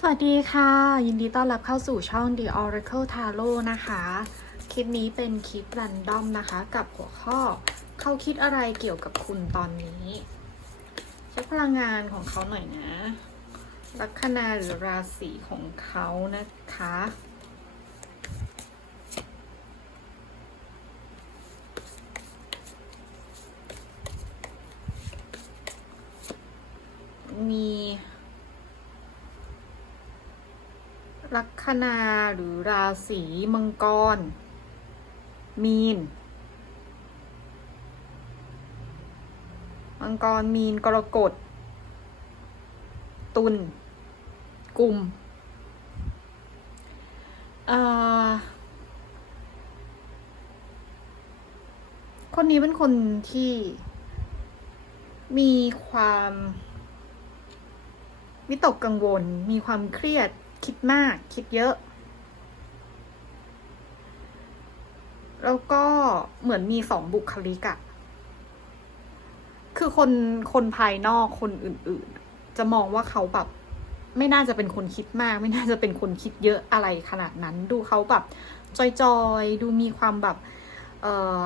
สวัสดีค่ะ ยินดีต้อนรับเข้าสู่ช่อง The Oracle Tarot นะคะ คลิปนี้เป็นคลิปรันดอมนะคะ กับหัวข้อเขาคิดอะไรเกี่ยวกับคุณตอนนี้เช็คพลังงานของเขาหน่อยนะ ลัคนาหรือราศีของเขานะคะมี ลัคนาหรือราศีมังกร มีน มังกรมีนกรกฎ ตุลกลุ่มคนนี้เป็นคนที่มีความวิตกกังวล มีความเครียด คิดมาก คิดเยอะ แล้วก็เหมือนมีสองบุคลิกอะคือคนคนภายนอกคนอื่น ๆ จะมองว่าเขาแบบ ไม่น่าจะเป็นคนคิดมาก ไม่น่าจะเป็นคนคิดเยอะอะไรขนาดนั้น ดูเขาแบบ จอยๆ ดูมีความแบบ เอ่อ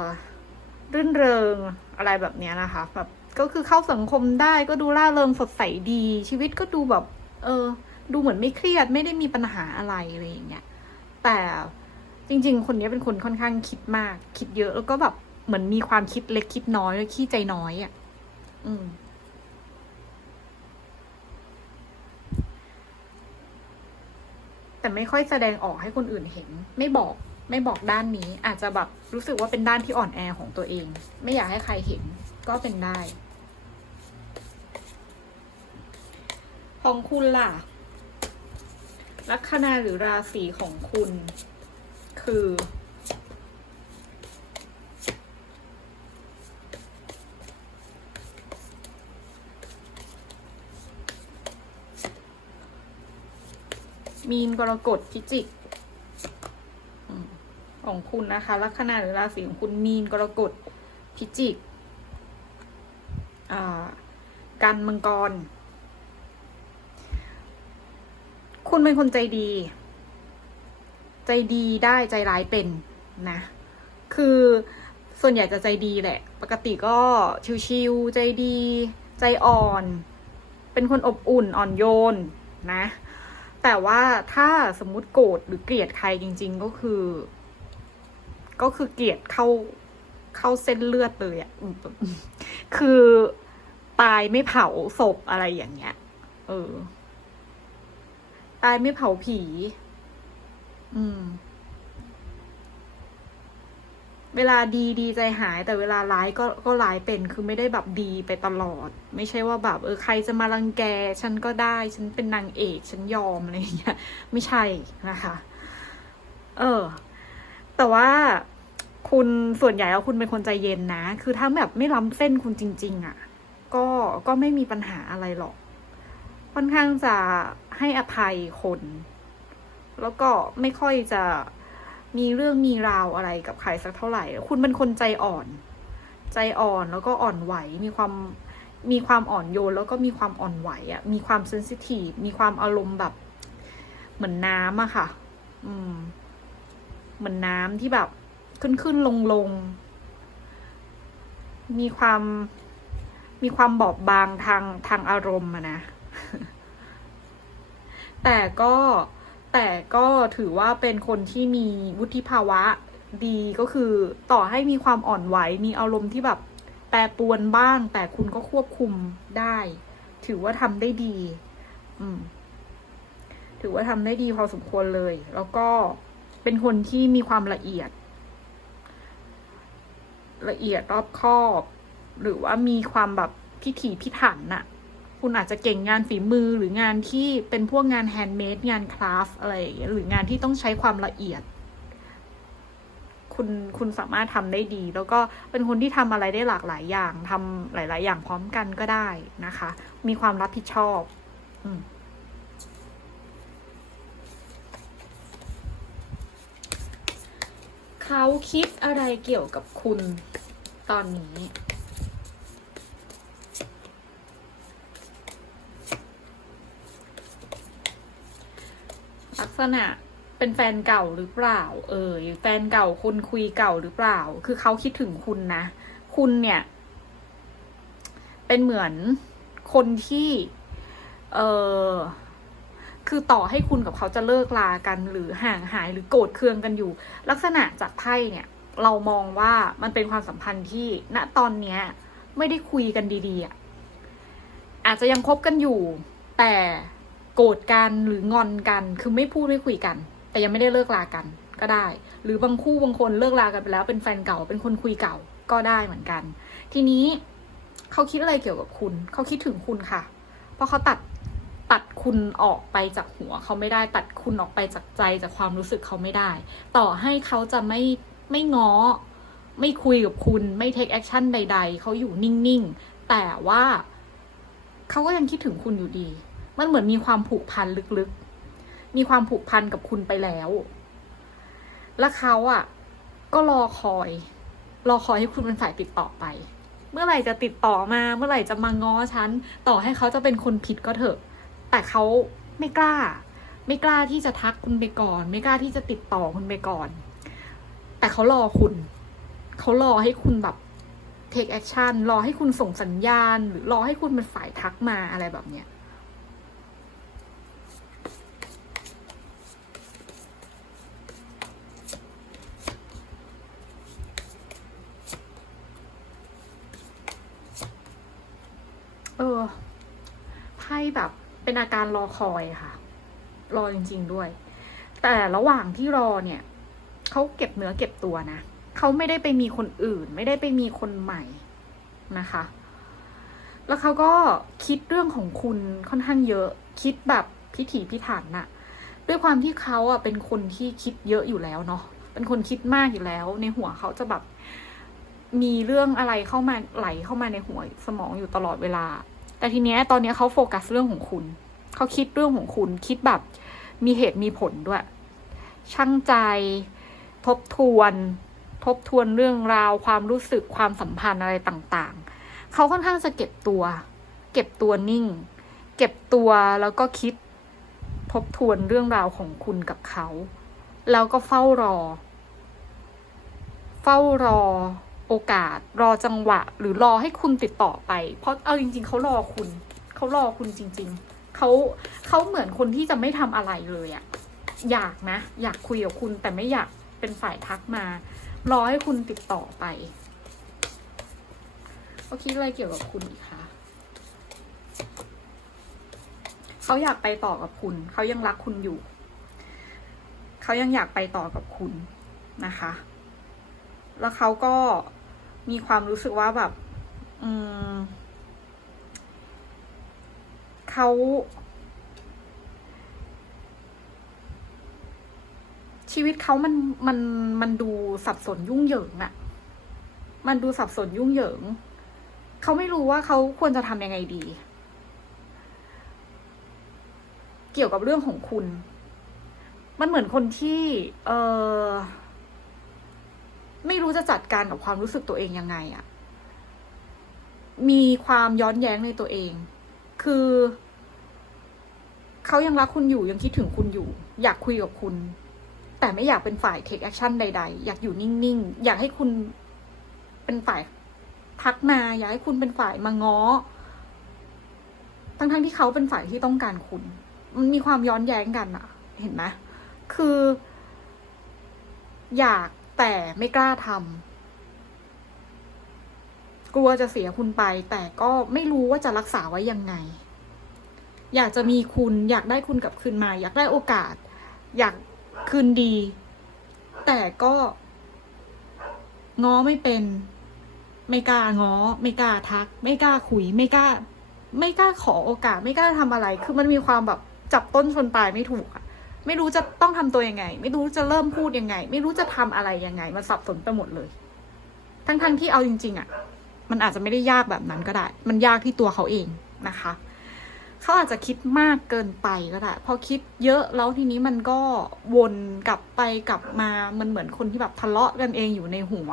รื่นเริงอะไรแบบเนี้ยนะคะ แบบก็คือเข้าสังคมได้ก็ดูร่าเริงสดใสดี ชีวิตก็ดูแบบ เออ ดูเหมือนไม่เครียดไม่ได้มีปัญหาอะไรอะไรอย่างเงี้ยแต่จริง ๆ คนนี้เป็นคนค่อนข้างคิดมาก คิดเยอะแล้วก็แบบเหมือนมีความคิดเล็กคิดน้อยแล้วขี้ใจน้อยอะ่ะ อืมแต่ไม่ค่อยแสดงออกให้คนอื่นเห็น ไม่บอกไม่บอกด้านนี้ อาจจะแบบรู้สึกว่าเป็นด้านที่อ่อนแอของตัวเอง ไม่อยากให้ใครเห็นก็เป็นได้ ของคุณล่ะ ลัคนาหรือราศีของคุณ คือ มีนกรกฎพิจิกของคุณนะคะลัคนาหรือราศีของคุณมีนกรกฎพิจิกอ่ากันมังกร คุณเป็นคนใจดี ใจดีได้ใจร้ายเป็นนะ คือส่วนใหญ่จะใจดีแหละ ปกติก็ชิวๆใจดี ใจอ่อน เป็นคนอบอุ่นอ่อนโยนนะ แต่ว่าถ้าสมมุติโกรธหรือเกลียดใครจริง ๆ ก็คือ ก็คือเกลียดเข้าเข้าเส้นเลือดเลยอะอืมคือตายไม่เผาศพอะไรอย่างเงี้ย เออ ตายไม่เผาผี อืม เวลาดีดีใจหาย แต่เวลาร้ายก็ก็ร้ายเป็น คือไม่ได้แบบดีไปตลอด ไม่ใช่ว่าแบบเออใครจะมารังแก ฉันก็ได้ ฉันเป็นนางเอก ฉันยอมอะไรอย่างเงี้ย ไม่ใช่นะคะ เออ แต่ว่าคุณส่วนใหญ่แล้วคุณเป็นคนใจเย็นนะ คือถ้าแบบไม่ล้ำเส้นคุณจริง ๆอะ ก็ก็ไม่มีปัญหาอะไรหรอก ค่อนข้างจะให้อภัยคน แล้วก็ไม่ค่อยจะมีเรื่องมีราวอะไรกับใครสักเท่าไหร่ คุณเป็นคนใจอ่อน ใจอ่อนแล้วก็อ่อนไหว มีความมีความอ่อนโยน แล้วก็มีความอ่อนไหวอะ่ะ มีความเซนซิทีฟ มีความอารมณ์แบบ เหมือนน้ำอะค่ะ อืม เหมือนน้ำที่แบบขึ้นขึ้นลงลง มีความมีความบอบบางทางทางอารมณ์อะนะ แต่ก็แต่ก็ถือว่าเป็นคนที่มีวุฒิภาวะดีก็คือต่อให้มีความอ่อนไหวมีอารมณ์ที่แบบแปรปรวนบ้าง แต่คุณก็ควบคุมได้ ถือว่าทำได้ดี อืม ถือว่าทำได้ดีพอสมควรเลย แล้วก็เป็นคนที่มีความละเอียด ละเอียดรอบคอบ หรือว่ามีความแบบพิถีพิถันน่ะ คุณอาจจะเก่งงานฝีมือหรืองานที่เป็นพวกงานแฮนด์เมดงานคราฟอะไรอย่างเงี้ยหรืองานที่ต้องใช้ความละเอียด คุณคุณสามารถทำได้ดี แล้วก็เป็นคนที่ทำอะไรได้หลากหลายอย่างทำหลาย ๆ อย่างพร้อมกันก็ได้นะคะ มีความรับผิดชอบ อืมเขาคิดอะไรเกี่ยวกับคุณตอนนี้ ณะเป็นแฟนเก่าหรือเปล่า เออแฟนเก่าคนคุยเก่าหรือเปล่า คือเขาคิดถึงคุณนะ คุณเนี่ย เป็นเหมือนคนที่ เออคือต่อให้คุณกับเขาจะเลิกลากันหรือห่างหายหรือโกรธเคืองกันอยู่ ลักษณะจากไพ่เนี่ย เรามองว่ามันเป็นความสัมพันธ์ที่ณตอนเนี้ย ไม่ได้คุยกันดีๆอะอาจจะยังคบกันอยู่ แต่ โกรธกันหรืองอนกัน คือไม่พูดไม่คุยกัน แต่ยังไม่ได้เลิกลากันก็ได้ หรือบางคู่บางคนเลิกลากันไปแล้ว เป็นแฟนเก่าเป็นคนคุยเก่าก็ได้เหมือนกัน ทีนี้เขาคิดอะไรเกี่ยวกับคุณ เขาคิดถึงคุณค่ะ เพราะเขาตัดตัดคุณออกไปจากหัวเขาไม่ได้ตัดคุณออกไปจากใจจากความรู้สึกเขาไม่ได้ ต่อให้เขาจะไม่ไม่ง้อ ไม่คุยกับคุณไม่เทคแอคชั่นใด ๆ เขาอยู่นิ่ง ๆ แต่ว่าเขาก็ยังคิดถึงคุณอยู่ดี มันเหมือนมีความผูกพันลึกๆ มีความผูกพันกับคุณไปแล้ว แล้วเขาอะ ก็รอคอย รอคอยให้คุณเป็นฝ่ายติดต่อไป เมื่อไหร่จะติดต่อมา เมื่อไหร่จะมาง้อฉัน ต่อให้เขาจะเป็นคนผิดก็เถอะ แต่เขาไม่กล้า ไม่กล้าที่จะทักคุณไปก่อน ไม่กล้าที่จะติดต่อคุณไปก่อน แต่เขารอคุณ เขารอให้คุณแบบ take action รอให้คุณส่งสัญญาณ หรือรอให้คุณเป็นฝ่ายทักมาอะไรแบบเนี้ย เออ ไพ่แบบ เป็นอาการรอคอยค่ะ รอจริง ๆด้วย แต่ระหว่างที่รอเนี่ยเขาเก็บเนื้อเก็บตัวนะเขาไม่ได้ไปมีคนอื่น ไม่ได้ไปมีคนใหม่นะคะ แล้วเขาก็คิดเรื่องของคุณค่อนข้างเยอะ คิดแบบพิถีพิถันน่ะ ด้วยความที่เขาอะเป็นคนที่คิดเยอะอยู่แล้วเนาะ เป็นคนคิดมากอยู่แล้ว ในหัวเขาจะแบบมีเรื่องอะไรเข้ามาไหลเข้ามาในหัวสมองอยู่ตลอดเวลา แต่ทีเนี้ยตอนเนี้ยเขาโฟกัสเรื่องของคุณ เขาคิดเรื่องของคุณ คิดแบบมีเหตุมีผลด้วย ช่างใจ ทบทวน ทบทวนเรื่องราว ความรู้สึก ความสัมพันธ์อะไรต่างๆ เขาค่อนข้างจะเก็บตัว เก็บตัวนิ่ง เก็บตัวแล้วก็คิด ทบทวนเรื่องราวของคุณกับเขา แล้วก็เฝ้ารอ เฝ้ารอ โอกาส รอจังหวะ หรือรอให้คุณติดต่อไป เพราะเอาจริง ๆเขารอคุณเขารอคุณจริง ๆเขาเขาเหมือนคนที่จะไม่ทำอะไรเลยอะอยากนะ อยากคุยกับคุณแต่ไม่อยากเป็นฝ่ายทักมา รอให้คุณติดต่อไปเขาคิดอะไรเกี่ยวกับคุณอีกคะเขาอยากไปต่อกับคุณ เขายังรักคุณอยู่ เขายังอยากไปต่อกับคุณนะคะ แล้วเขาก็ มีความรู้สึกว่าแบบ อืมเขาชีวิตเขามันมันมันดูสับสนยุ่งเหยิงอะมันดูสับสนยุ่งเหยิง เขาไม่รู้ว่าเขาควรจะทำยังไงดี เกี่ยวกับเรื่องของคุณ มันเหมือนคนที่ เออ ไม่รู้จะจัดการกับความรู้สึกตัวเองยังไงอะมีความย้อนแย้งในตัวเอง คือ เขายังรักคุณอยู่ยังคิดถึงคุณอยู่ อยากคุยกับคุณ แต่ไม่อยากเป็นฝ่าย take action ใด ๆ อยากอยู่นิ่งๆ อยากให้คุณเป็นฝ่ายทักมา อยากให้คุณเป็นฝ่ายมาง้อ ทั้งๆที่เขาเป็นฝ่ายที่ต้องการคุณ มันมีความย้อนแย้งกันอะเห็นไหมคือ อยาก แต่ไม่กล้าทำกลัวจะเสียคุณไป แต่ก็ไม่รู้ว่าจะรักษาไว้ยังไง อยากจะมีคุณอยากได้คุณกลับคืนมา อยากได้โอกาส อยากคืนดี แต่ก็ง้อไม่เป็น ไม่กล้าง้อ ไม่กล้าทัก ไม่กล้าคุย ไม่กล้า ไม่กล้าขอโอกาส ไม่กล้าทำอะไร คือมันมีความแบบจับต้นชนปลายไม่ถูกอะ ไม่รู้จะต้องทำตัวยังไง ไม่รู้จะเริ่มพูดยังไง ไม่รู้จะทำอะไรยังไง มันสับสนไปหมดเลย ทั้งๆทที่เอาจริง ๆอะมันอาจจะไม่ได้ยากแบบนั้นก็ได้ มันยากที่ตัวเขาเองนะคะ เขาอาจจะคิดมากเกินไปก็ได้ พอคิดเยอะแล้วทีนี้มันก็วนกลับไปกลับมา มันเหมือนคนที่แบบทะเลาะกันเองอยู่ในหัว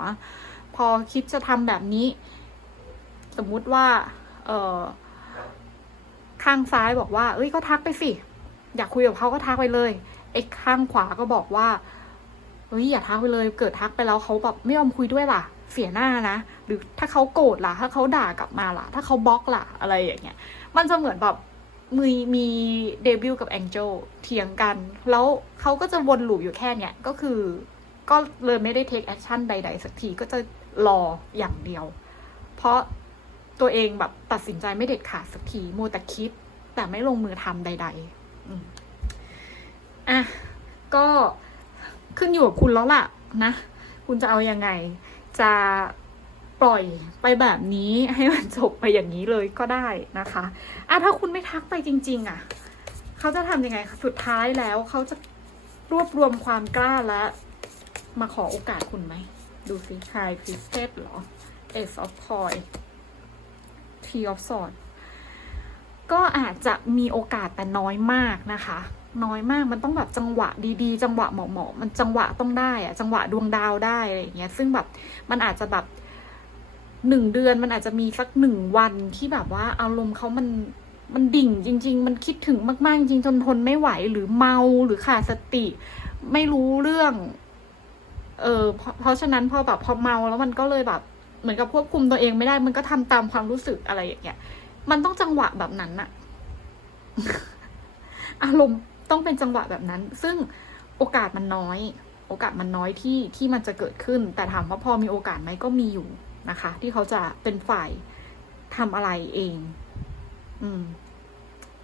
พอคิดจะทำแบบนี้ สมมุติว่า เออข้างซ้ายบอกว่า เอ้ยก็ทักไปสิ อยากคุยกับเขาก็ทักไปเลยไอ้ข้างขวาก็บอกว่าเฮ้ยอย่าทักไปเลย เกิดทักไปแล้วเขาแบบไม่ยอมคุยด้วยล่ะ เสียหน้านะ หรือถ้าเขาโกรธล่ะ ถ้าเขาด่ากลับมาล่ะ ถ้าเขาบล็อกล่ะ อะไรอย่างเงี้ย มันจะเหมือนแบบมีมีเดบิวกับแองเจลเถียงกัน แล้วเขาก็จะวนลูปอยู่แค่เนี้ย ก็คือ ก็เลยไม่ได้เทคแอคชั่นใด ๆ สักทีก็จะรออย่างเดียว เพราะตัวเองแบบตัดสินใจไม่เด็ดขาดสักทีมัวแต่คิด แต่ไม่ลงมือทำใด ๆ อะ ก็ขึ้นอยู่กับคุณแล้วล่ะนะ คุณจะเอายังไง จะปล่อยไปแบบนี้ให้มันจบไปอย่างนี้เลยก็ได้นะคะอะถ้าคุณไม่ทักไปจริง ๆ อะ เขาจะทำยังไงสุดท้ายแล้วเขาจะรวบรวมความกล้าและ มาขอโอกาสคุณไหม ดูสิ High Priestess เหรอ Ace of Coin Three of Swords ก็อาจจะมีโอกาสแต่น้อยมากนะคะ น้อยมากมันต้องแบบจังหวะดีๆ จังหวะเหมาะๆมันจังหวะต้องได้อะจังหวะดวงดาวได้อะไรอย่างเงี้ยซึ่งแบบมันอาจจะแบบหนึ่งเดือนมันอาจจะมีสักหนึ่งวันที่แบบว่าอารมณ์เขามันมันดิ่งจริง ๆ มันคิดถึงมากๆ จริงจนทนไม่ไหวหรือเมาหรือขาดสติ ไม่รู้เรื่อง เออเพราะเพราะฉะนั้นพอแบบพอเมาแล้วมันก็เลยแบบ เหมือนกับควบคุมตัวเองไม่ได้ มันก็ทำตามความรู้สึกอะไรอย่างเงี้ย มันต้องจังหวะแบบนั้นอะอารมณ์ต้องเป็นจังหวะแบบนั้น ซึ่งโอกาสมันน้อย โอกาสมันน้อยที่ที่มันจะเกิดขึ้น แต่ถามว่าพอมีโอกาสไหมก็มีอยู่นะคะ ที่เขาจะเป็นฝ่ายทำอะไรเอง อืม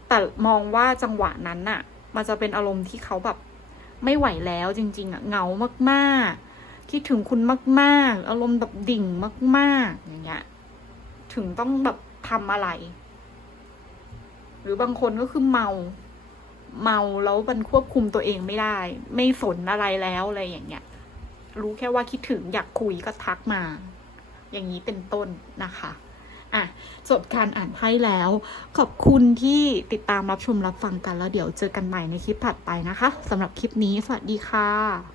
แต่มองว่าจังหวะนั้นน่ะ มันจะเป็นอารมณ์ที่เขาแบบ ไม่ไหวแล้วจริง ๆอะเหงามากๆ คิดถึงคุณมาก ๆ อารมณ์แบบดิ่งมาก ๆ อย่างเงี้ย ถึงต้องแบบ ทำอะไร หรือบางคนก็คือเมา เมาแล้วมันควบคุมตัวเองไม่ได้ ไม่สนอะไรแล้วอะไรอย่างเงี้ย รู้แค่ว่าคิดถึงอยากคุยก็ทักมา อย่างนี้เป็นต้นนะคะอะจบการอ่านไพ่แล้ว ขอบคุณที่ติดตามรับชมรับฟังกันแล้วเดี๋ยวเจอกันใหม่ในคลิปถัดไปนะคะสำหรับคลิปนี้ สวัสดีค่ะ